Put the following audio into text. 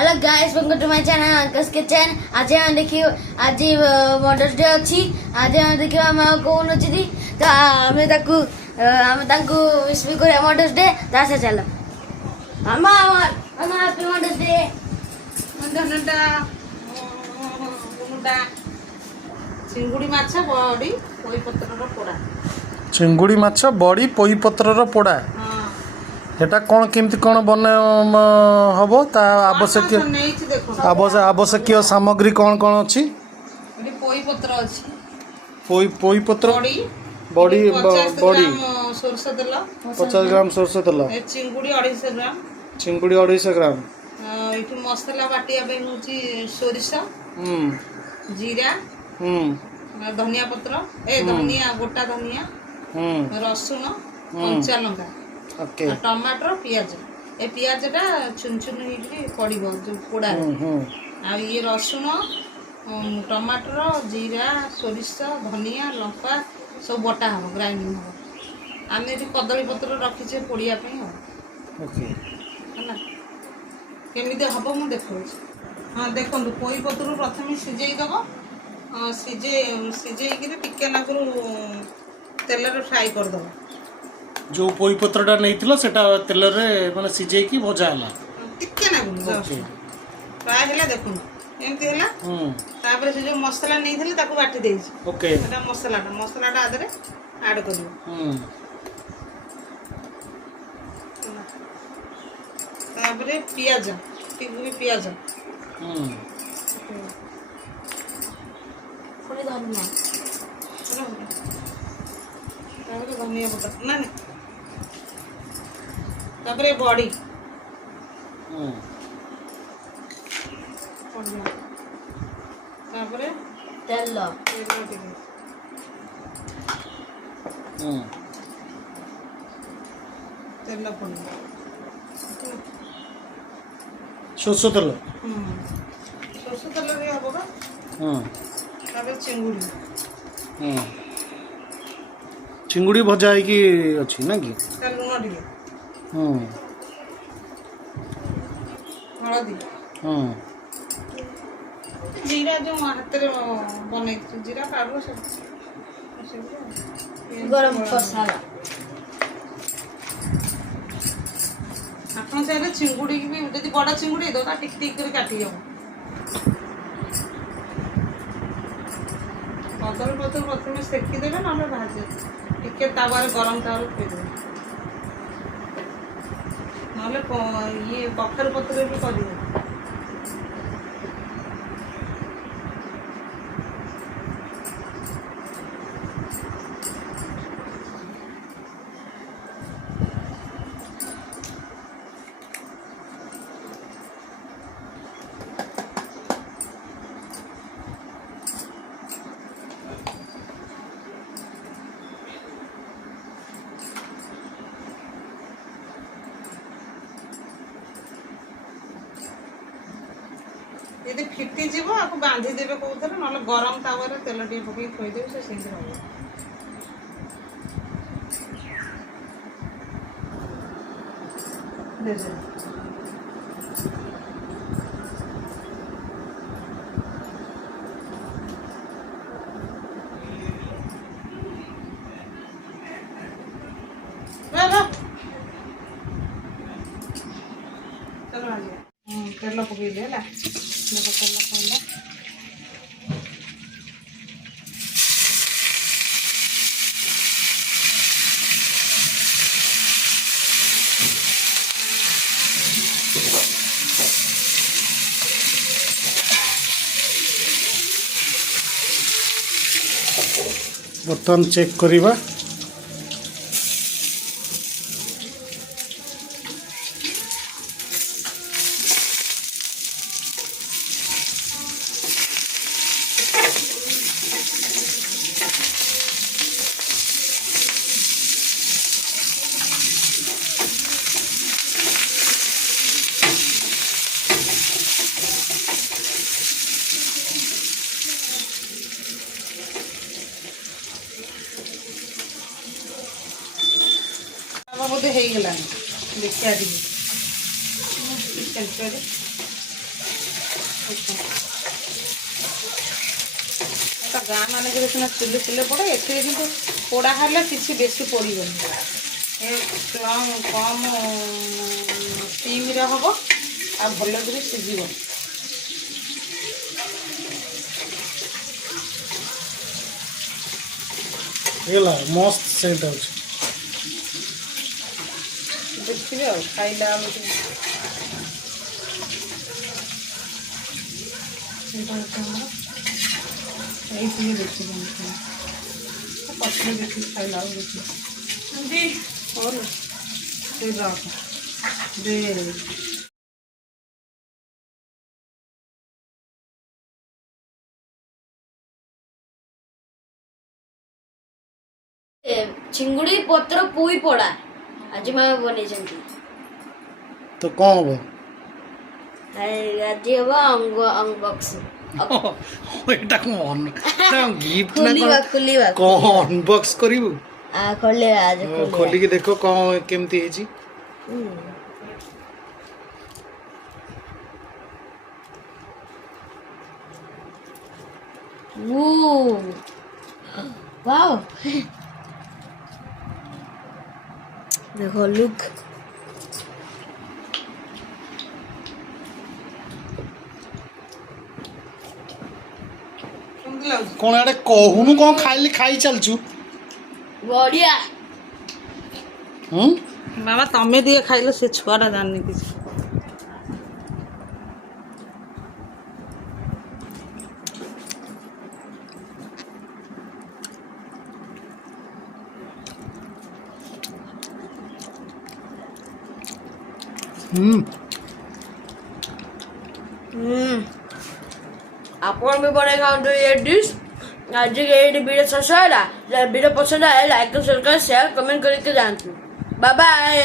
Hello guys, welcome to my channel Ankas kitchen. आज हम देखिए आज मदर्स डे अच्छी। आज हम देखिए हम कौन अच्छी तो हमें विश भी कर मदर्स डे से चलो हम हैप्पी मदर्स डे। चिंगुड़ी माछ बड़ी पोई पत्रर पोड़ा। चिंगुड़ी माछ बड़ी पोई पत्रर पोड़ा এটা কোন কেমতি কোন বনে হবো তা আবশ্যকীয় সামগ্রী কোন কোন আছে? এটি পোই পত্র আছে, পোই পত্র, বড়ি সরষ তেল 50 গ্রাম সরষ তেল, চিঙ্গুড়ি 250 গ্রাম, চিংগুড়ি 250 গ্রাম, এটি মশলা বাটিয়া পাই হচ্ছে সরিষ, জিরা, ধনিয়া পত্র, ধনিয়া গোটা ধনিয়া, রসুন, কঞ্চা লঙ্কা, टमाटर पियाज ए पियाजटा चुन चुन पड़ो जो पोड़ा आ ये रसुण टमाटर जीरा सोरिष धनिया लंका सब बटा हम ग्राइंडिंग हम आम ये कदली पत्र रखीचे पोड़िया है केमी हम मुझे देखा। हाँ देखो पोई पत्र प्रथम सीझेदब सीझे टिके नाक तेल फ्राए करदब। जो पोई पत्रटा नहीं सेटा तेल रे माने सिझे की भजा हला टिके ना फ्राए हला देखो एमती हला। तापर से जो मसाला नहीं थले ताको बाटी देइछ। ओके एटा मसालाटा आदरे ऐड करियो। तापर पियाज टिकुनी पियाज थोड़ी धनिया तापर धनिया पत्ता ना तापर बड़ी तापर तेल तेल पड़ सरसो तेल सरसो तेल रे हबो बा। तापर चिंगुड़ी चिंगुड़ी भजा है कि अच्छी ना कि लुण टिके हलदी जीरा जो हाथ बन जीरा पाउडर सब गरम मसाला आप चाहिए चिंगुड़ी भी जब बड़ा चिंगुड़ी दो टिक टिक कर काटी हम कदली पत्र प्रथम सेकिदेवे ना भाजे टिके तावार गरम तावर थोड़े ना ये कखार पत्र भी कर यदि फिटी जीव आपको बांधी देवे कौन ना गरम तावर तेल टे पकई थोदेवे से शीघ्र हम चलो तेल पकई दे तेल पकड़ा बर्तन चेक करिबा बोधे हो गलानी देखिए ଗାଁ ମାନଙ୍କରେ ସିନା ଚୁଲି ଚୁଲି ପଡ଼େ, ଏଥିରେ କିନ୍ତୁ ପୋଡ଼ା ହେଲେ କିଛି ବେଶୀ ପଡ଼ିବନି। କମ୍ ଷ୍ଟିମ୍ରେ ହେବ ଆଉ ଭଲ କରି ସିଝିବ। ହେଇଗଲା, ମସ୍ତ ସେଣ୍ଟ ଅଛି। ଦେଖିବେ ଆଉ ଖାଇଲା ବେଳକୁ এইদিকে ଦେଖିବେ ପଛରେ ଦେଖିକି ଖାଇଲା ବେଳକୁ ଦେଖିବେ ହଉ ସେଇ ରଖ ଦେ। ଚିଙ୍ଗୁଡ଼ି ପତ୍ର ପୋଇ ପୋଡ଼ା ଆଜି ମା ବନେଇଛନ୍ତି। ତ କ'ଣ ହବ? ଆଜି ହବ ଅନବକ୍ସିଂ। ଏଇଟା ଗିଫ୍ଟ ନା ଖୋଲିବା କ'ଣ ଅନବକ୍ସ କରିବୁ? ଖୋଲିବା ଆଜି ଖୋଲିକି ଦେଖ କ'ଣ କେମିତି ହେଇଛି। वाओ देखो लुक। କ'ଣ ଆଡ଼େ କହୁନୁ, କ'ଣ ଖାଇଲି ଖାଇ ଚାଲିଛୁ? ବଢିଆ। ବାବା ତମେ ଟିକେ ଖାଇଲ, ସେ ଛୁଆଟା ଜାଣିନି କିଛି। ଆପଣ ବି ବନେଇ ଖାଆନ୍ତୁ ଏ ଡିଶ୍। ଆଜି ଏଇଠି ଭିଡ଼ିଓ ଶେଷ ହେଲା। ଭିଡ଼ିଓ ପସନ୍ଦ ଆଏ ଲାଇକ୍, ସବସ୍କ୍ରାଇବ୍, ସେୟାର, କମେଣ୍ଟ କରିକି ଯାଆନ୍ତୁ। Bye bye.